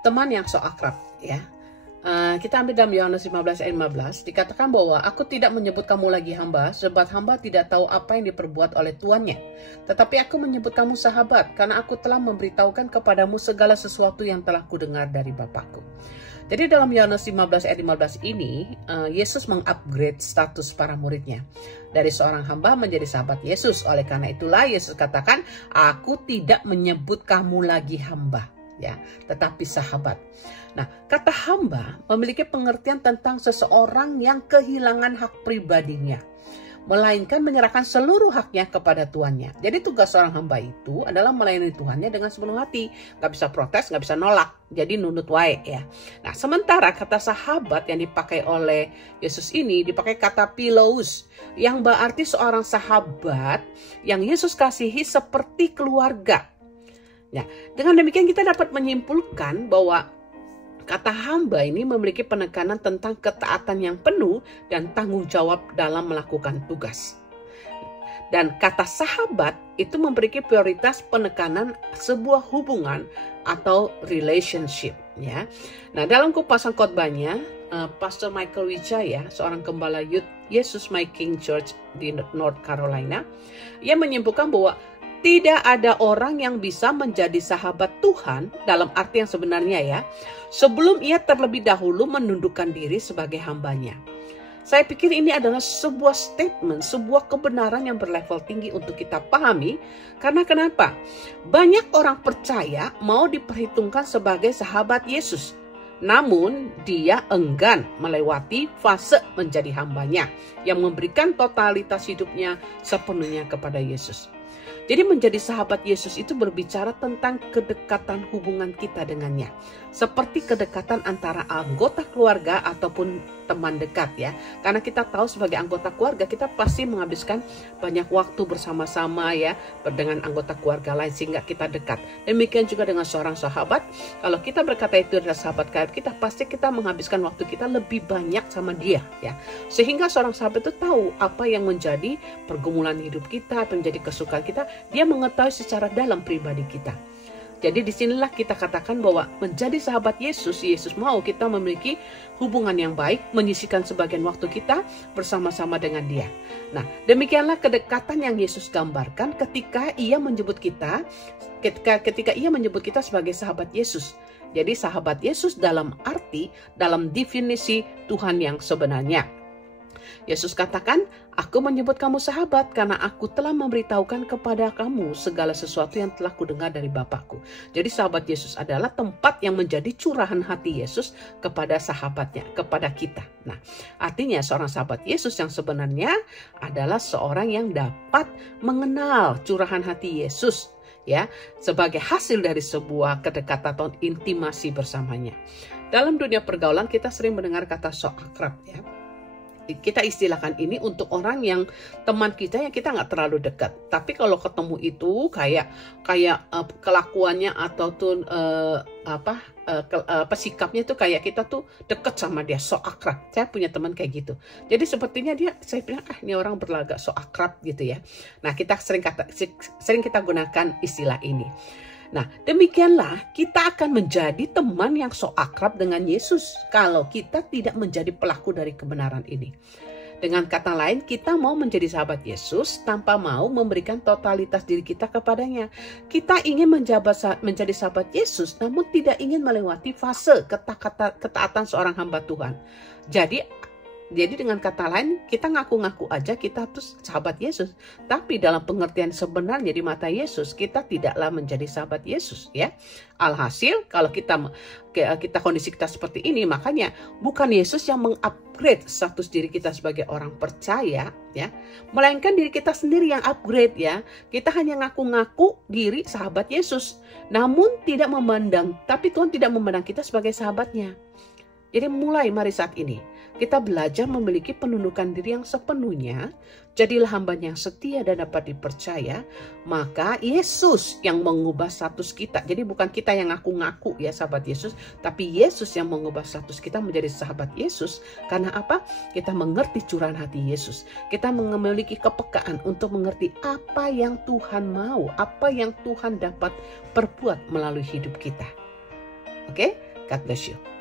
teman yang so akrab, ya. Kita ambil dalam Yohanes 15 ayat 15, dikatakan bahwa aku tidak menyebut kamu lagi hamba, sebab hamba tidak tahu apa yang diperbuat oleh tuannya. Tetapi aku menyebut kamu sahabat, karena aku telah memberitahukan kepadamu segala sesuatu yang telah kudengar dari Bapakku. Jadi dalam Yohanes 15 ayat 15 ini, Yesus mengupgrade status para muridnya. Dari seorang hamba menjadi sahabat Yesus. Oleh karena itulah Yesus katakan, aku tidak menyebut kamu lagi hamba, ya, tetapi sahabat. Nah, kata hamba memiliki pengertian tentang seseorang yang kehilangan hak pribadinya, melainkan menyerahkan seluruh haknya kepada tuannya. Jadi tugas seorang hamba itu adalah melayani Tuhannya dengan sepenuh hati. Gak bisa protes, gak bisa nolak. Jadi nunut wae, ya. Nah, sementara kata sahabat yang dipakai oleh Yesus ini dipakai kata philos, yang berarti seorang sahabat yang Yesus kasihi seperti keluarga. Nah, dengan demikian kita dapat menyimpulkan bahwa kata hamba ini memiliki penekanan tentang ketaatan yang penuh dan tanggung jawab dalam melakukan tugas. Dan kata sahabat itu memiliki prioritas penekanan sebuah hubungan atau relationship, ya. Nah, dalam kupasan khotbahnya, Pastor Michael Wijaya, seorang gembala Youth Jesus My King Church di North Carolina, ia menyimpulkan bahwa tidak ada orang yang bisa menjadi sahabat Tuhan dalam arti yang sebenarnya, ya, sebelum ia terlebih dahulu menundukkan diri sebagai hambanya. Saya pikir ini adalah sebuah statement, sebuah kebenaran yang berlevel tinggi untuk kita pahami. Karena kenapa? Banyak orang percaya mau diperhitungkan sebagai sahabat Yesus, namun dia enggan melewati fase menjadi hambanya yang memberikan totalitas hidupnya sepenuhnya kepada Yesus. Jadi menjadi sahabat Yesus itu berbicara tentang kedekatan hubungan kita dengannya. Seperti kedekatan antara anggota keluarga ataupun teman dekat, ya. Karena kita tahu sebagai anggota keluarga kita pasti menghabiskan banyak waktu bersama-sama, ya, dengan anggota keluarga lain sehingga kita dekat. Demikian juga dengan seorang sahabat. Kalau kita berkata itu adalah sahabat karib kita, pasti kita menghabiskan waktu kita lebih banyak sama dia, ya. Sehingga seorang sahabat itu tahu apa yang menjadi pergumulan hidup kita, apa yang menjadi kesukaan kita. Dia mengetahui secara dalam pribadi kita. Jadi disinilah kita katakan bahwa menjadi sahabat Yesus, Yesus mau kita memiliki hubungan yang baik, menyisihkan sebagian waktu kita bersama-sama dengan dia. Nah, demikianlah kedekatan yang Yesus gambarkan ketika ia menyebut kita, ketika ia menyebut kita sebagai sahabat Yesus. Jadi sahabat Yesus dalam arti, dalam definisi Tuhan yang sebenarnya. Yesus katakan, aku menyebut kamu sahabat karena aku telah memberitahukan kepada kamu segala sesuatu yang telah kudengar dari Bapakku. Jadi sahabat Yesus adalah tempat yang menjadi curahan hati Yesus kepada sahabatnya, kepada kita. Nah, artinya seorang sahabat Yesus yang sebenarnya adalah seorang yang dapat mengenal curahan hati Yesus, ya, sebagai hasil dari sebuah kedekatan atau intimasi bersamanya. Dalam dunia pergaulan kita sering mendengar kata so akrab, ya. Kita istilahkan ini untuk orang yang teman kita yang kita nggak terlalu dekat. Tapi kalau ketemu itu kayak kelakuannya atau tuh sikapnya tuh kayak kita tuh deket sama dia, so akrab. Saya punya teman kayak gitu. Jadi sepertinya saya bilang ini orang berlagak so akrab gitu, ya. Nah, kita sering kita gunakan istilah ini. Nah, demikianlah kita akan menjadi teman yang so akrab dengan Yesus kalau kita tidak menjadi pelaku dari kebenaran ini. Dengan kata lain, kita mau menjadi sahabat Yesus tanpa mau memberikan totalitas diri kita kepadanya. Kita ingin menjadi sahabat Yesus namun tidak ingin melewati fase ketaatan seorang hamba Tuhan. Jadi dengan kata lain, kita ngaku-ngaku aja kita tuh sahabat Yesus. Tapi dalam pengertian sebenarnya di mata Yesus, kita tidaklah menjadi sahabat Yesus, ya. Alhasil, kalau kondisi kita seperti ini, makanya bukan Yesus yang mengupgrade status diri kita sebagai orang percaya, ya. Melainkan diri kita sendiri yang upgrade, ya. Kita hanya ngaku-ngaku diri sahabat Yesus. Namun tapi Tuhan tidak memandang kita sebagai sahabatnya. Jadi mari saat ini kita belajar memiliki penundukan diri yang sepenuhnya. Jadilah hambanya yang setia dan dapat dipercaya. Maka Yesus yang mengubah status kita. Jadi bukan kita yang ngaku-ngaku ya sahabat Yesus. Tapi Yesus yang mengubah status kita menjadi sahabat Yesus. Karena apa? Kita mengerti curahan hati Yesus. Kita memiliki kepekaan untuk mengerti apa yang Tuhan mau. Apa yang Tuhan dapat perbuat melalui hidup kita. Oke? God bless you.